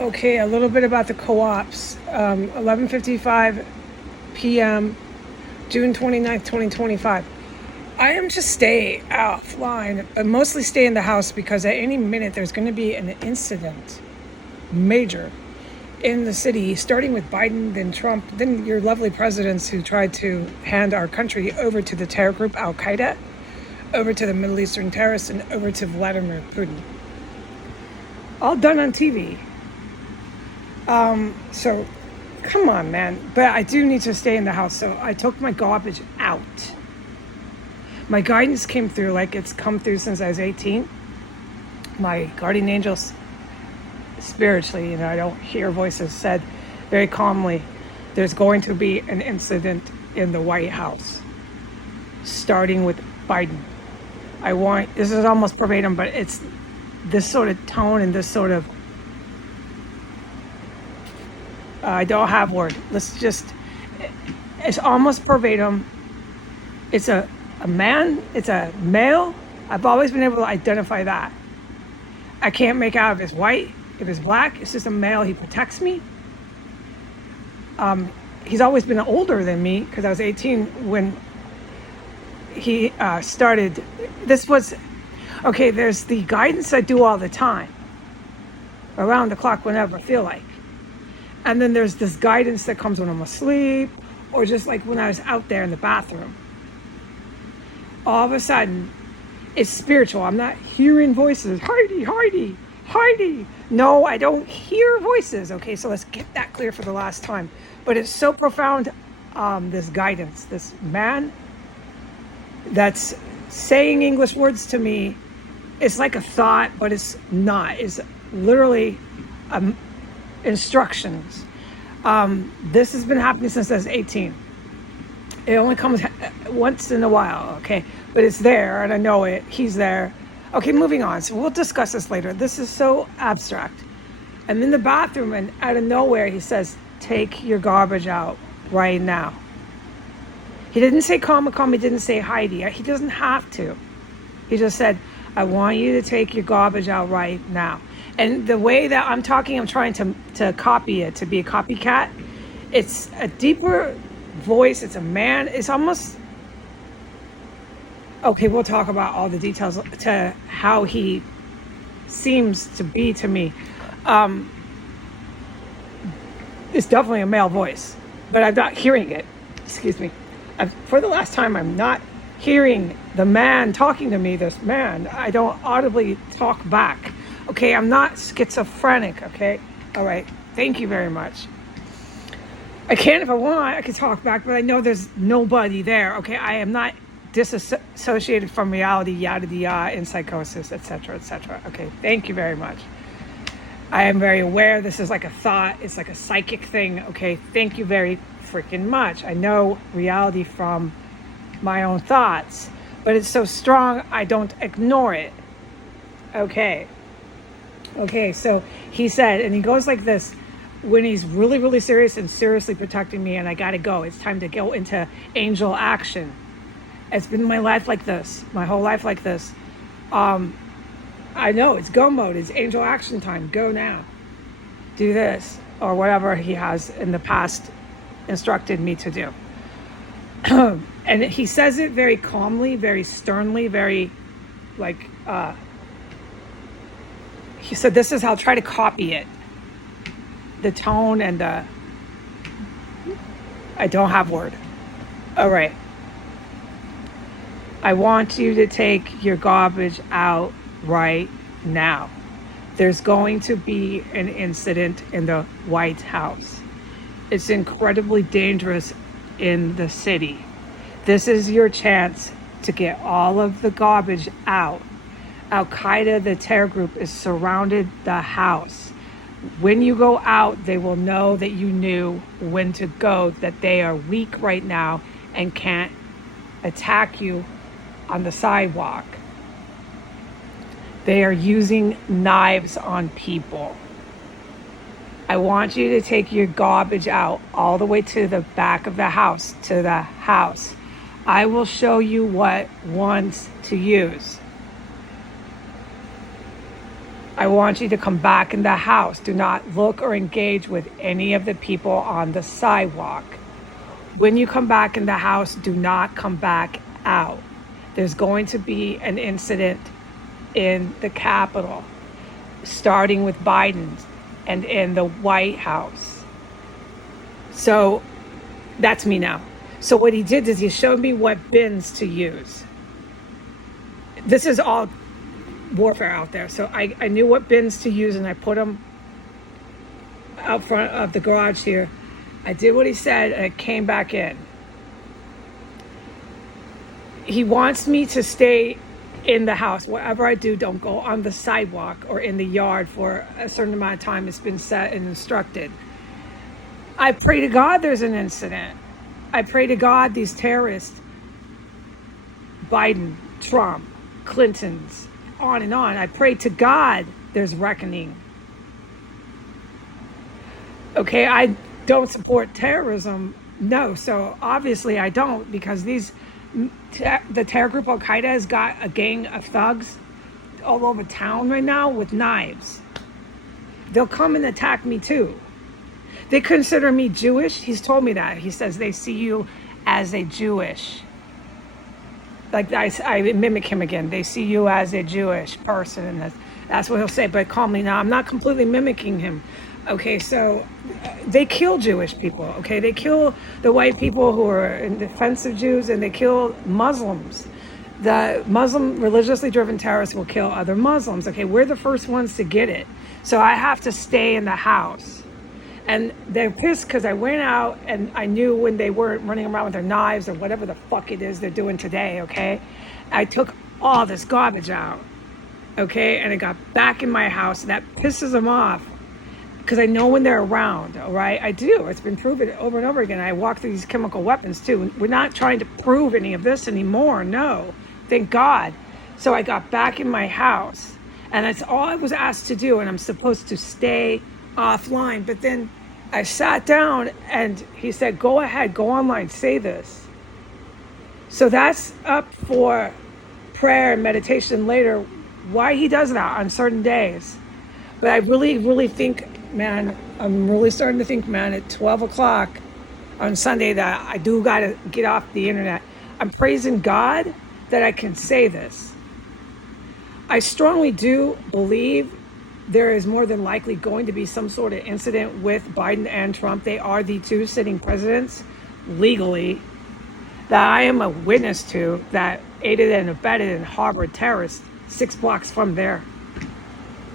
Okay, a little bit about the co-ops. 11:55 p.m., June 29th, 2025. I am just stay offline, mostly stay in the house because at any minute there's going to be an incident, major, in the city, starting with Biden, then Trump, then your lovely presidents who tried to hand our country over to the terror group Al Qaeda, over to the Middle Eastern terrorists, and over to Vladimir Putin. All done on TV. So, come on, man. But I do need to stay in the house, so I took my garbage out. My guidance came through like it's come through since I was 18. My guardian angels, spiritually, I don't hear voices, said very calmly, there's going to be an incident in the White House, starting with Biden. This is almost verbatim, but it's this sort of tone and this sort of, I don't have word. It's almost verbatim. It's a man, it's a male. I've always been able to identify that. I can't make out if it's white, if it's black. It's just a male. He protects me. He's always been older than me because I was 18 when he started. There's the guidance I do all the time, around the clock whenever I feel like. And then there's this guidance that comes when I'm asleep or just like when I was out there in the bathroom. All of a sudden, it's spiritual. I'm not hearing voices. Heidi, Heidi, Heidi. No, I don't hear voices. Okay, so let's get that clear for the last time. But it's so profound, this guidance, this man that's saying English words to me. It's like a thought, but it's not. It's literally instructions. This has been happening since I was 18. It only comes once in a while, okay? But it's there, and I know it. He's there. Okay, moving on. So we'll discuss this later. This is so abstract. I'm in the bathroom, and out of nowhere, he says, take your garbage out right now. He didn't say comma. He didn't say Heidi. He doesn't have to. He just said, I want you to take your garbage out right now. And the way that I'm talking, I'm trying to copy it, to be a copycat. It's a deeper voice. It's a man. It's almost... Okay, we'll talk about all the details to how he seems to be to me. It's definitely a male voice, but I'm not hearing it. Excuse me. For the last time, I'm not hearing the man talking to me, this man. I don't audibly talk back. Okay, I'm not schizophrenic, okay? All right, thank you very much. I can, if I want, I can talk back, but I know there's nobody there, okay? I am not disassociated from reality, yada yada, in psychosis, etc., etc. Okay, thank you very much. I am very aware this is like a thought, it's like a psychic thing, okay? Thank you very freaking much. I know reality from my own thoughts, but it's so strong, I don't ignore it. Okay, so he said, and he goes like this, when he's really, really serious and seriously protecting me and I gotta go, it's time to go into angel action. It's been my life like this, my whole life like this. I know, it's go mode, it's angel action time, go now. Do this, or whatever he has in the past instructed me to do. And he says it very calmly, very sternly, very like, he said, this is how I'll try to copy it. The tone and I don't have word. All right. I want you to take your garbage out right now. There's going to be an incident in the White House. It's incredibly dangerous in the city. This is your chance to get all of the garbage out. Al Qaeda, the terror group, is surrounded the house. When you go out, they will know that you knew when to go, that they are weak right now and can't attack you on the sidewalk. They are using knives on people. I want you to take your garbage out all the way to the back of the house, to the house. I will show you what ones to use. I want you to come back in the house. Do not look or engage with any of the people on the sidewalk. When you come back in the house, do not come back out. There's going to be an incident in the Capitol, starting with Biden and in the White House. So that's me now. So what he did is he showed me what bins to use. This is all warfare out there. So I knew what bins to use, and I put them out front of the garage here. I did what he said, and I came back in. He wants me to stay in the house. Whatever I do, don't go on the sidewalk or in the yard for a certain amount of time. It's been set and instructed. I pray to God there's an incident. I pray to God these terrorists, Biden, Trump, Clinton's, on and on. I pray to God there's reckoning. Okay, I don't support terrorism. No, so obviously I don't, because the terror group Al Qaeda has got a gang of thugs all over town right now with knives. They'll come and attack me too. They consider me Jewish. He's told me that. He says they see you as a Jewish. Like I mimic him again. They see you as a Jewish person, and that's what he'll say. But calmly now, I'm not completely mimicking him. Okay, so they kill Jewish people. Okay, they kill the white people who are in defense of Jews, and they kill Muslims. The Muslim religiously driven terrorists will kill other Muslims. Okay, we're the first ones to get it. So I have to stay in the house. And they're pissed because I went out and I knew when they weren't running around with their knives or whatever the fuck it is they're doing today, okay? I took all this garbage out, okay? And I got back in my house, and that pisses them off because I know when they're around, all right? I do. It's been proven over and over again. I walk through these chemical weapons too. We're not trying to prove any of this anymore, no. Thank God. So I got back in my house, and that's all I was asked to do, and I'm supposed to stay offline. But then I sat down and he said, go ahead, go online, say this. So that's up for prayer and meditation later, why he does that on certain days. But I really, really think, man, I'm really starting to think, man, at 12 o'clock on Sunday that I do got to get off the internet. I'm praising God that I can say this. I strongly do believe there is more than likely going to be some sort of incident with Biden and Trump. They are the two sitting presidents legally that I am a witness to, that aided and abetted and harbored terrorists 6 blocks from their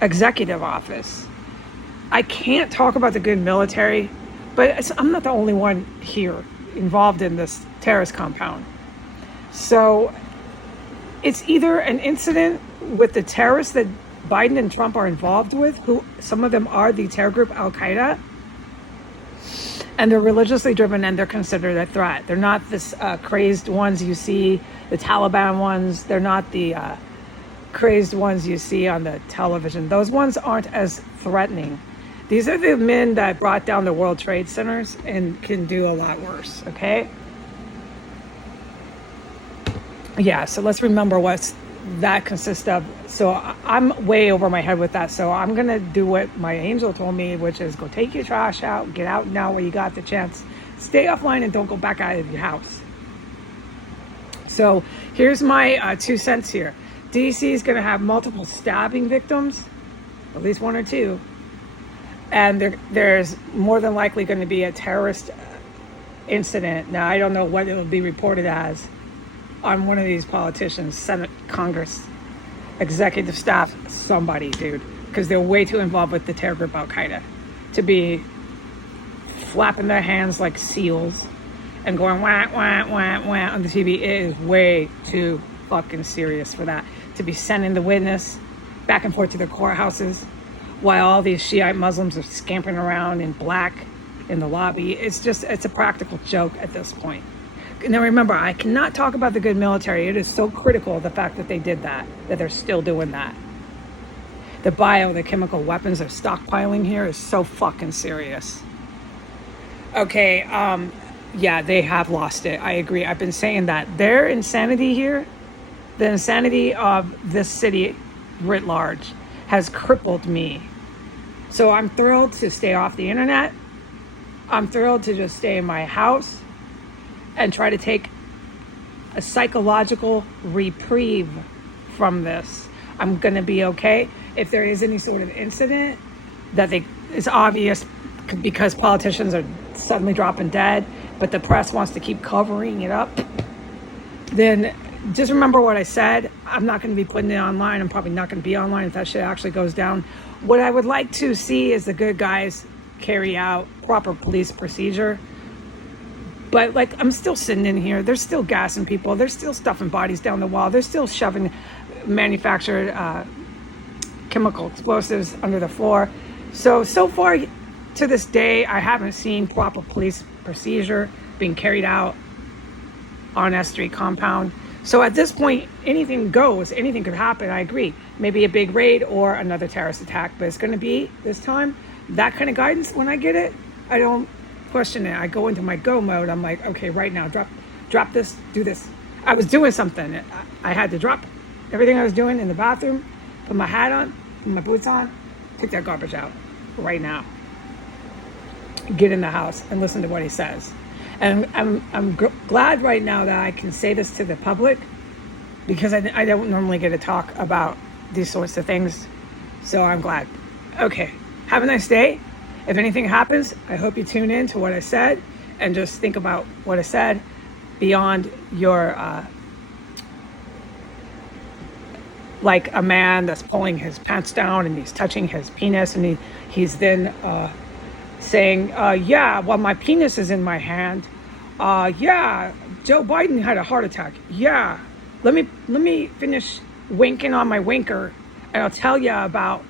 executive office. I can't talk about the good military, but I'm not the only one here involved in this terrorist compound. So it's either an incident with the terrorists that Biden and Trump are involved with, who some of them are the terror group Al Qaeda, and they're religiously driven and they're considered a threat. They're not this crazed ones you see, the Taliban ones. They're not the crazed ones you see on the television. Those ones aren't as threatening. These are the men that brought down the World Trade Centers and can do a lot worse, okay? Yeah, so let's remember what that consists of. So I'm way over my head with that. So I'm going to do what my angel told me, which is go take your trash out, get out now while you got the chance. Stay offline and don't go back out of your house. So here's my 2 cents here. DC is going to have multiple stabbing victims, at least 1 or 2. And there's more than likely going to be a terrorist incident. Now, I don't know what it will be reported as on one of these politicians, Senate, Congress, executive staff, somebody, dude, because they're way too involved with the terror group Al Qaeda to be flapping their hands like seals and going wah, wah, wah, wah on the TV. It is way too fucking serious for that. To be sending the witness back and forth to their courthouses while all these Shiite Muslims are scampering around in black in the lobby. It's a practical joke at this point. Now remember, I cannot talk about the good military. It is so critical, the fact that they did that they're still doing that. The chemical weapons they're stockpiling here is so fucking serious. Okay, yeah, they have lost it. I agree. I've been saying that. Their insanity here, the insanity of this city writ large, has crippled me. So I'm thrilled to stay off the internet. I'm thrilled to just stay in my house and try to take a psychological reprieve from this. I'm going to be okay. If there is any sort of incident that is obvious because politicians are suddenly dropping dead, but the press wants to keep covering it up, then just remember what I said. I'm not going to be putting it online. I'm probably not going to be online if that shit actually goes down. What I would like to see is the good guys carry out proper police procedure. But like, I'm still sitting in here. They're still gassing people. They're still stuffing bodies down the wall. They're still shoving manufactured chemical explosives under the floor. So far to this day, I haven't seen proper police procedure being carried out on S Street compound. So at this point, anything goes, anything could happen. I agree. Maybe a big raid or another terrorist attack, but it's going to be this time that kind of guidance. When I get it, I don't question it. I go into my go mode. I'm like, okay, right now, drop this, do this. I was doing something. I had to drop everything I was doing in the bathroom, put my hat on, put my boots on, take that garbage out right now. Get in the house and listen to what he says. And I'm glad right now that I can say this to the public, because I don't normally get to talk about these sorts of things. So I'm glad. Okay, have a nice day. If anything happens, I hope you tune in to what I said and just think about what I said beyond your, like a man that's pulling his pants down and he's touching his penis, and he's then saying, yeah, well, my penis is in my hand. Yeah, Joe Biden had a heart attack. Yeah, let me finish winking on my winker, and I'll tell you about.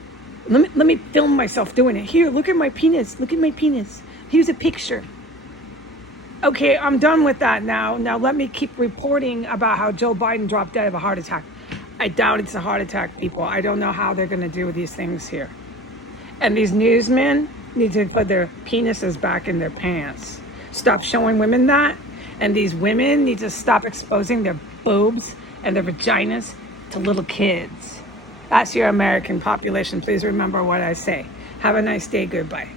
Let me film myself doing it. Here, look at my penis. Look at my penis. Here's a picture. Okay, I'm done with that now. Now let me keep reporting about how Joe Biden dropped dead of a heart attack. I doubt it's a heart attack, people. I don't know how they're going to do these things here. And these newsmen need to put their penises back in their pants. Stop showing women that. And these women need to stop exposing their boobs and their vaginas to little kids. That's your American population. Please remember what I say. Have a nice day. Goodbye.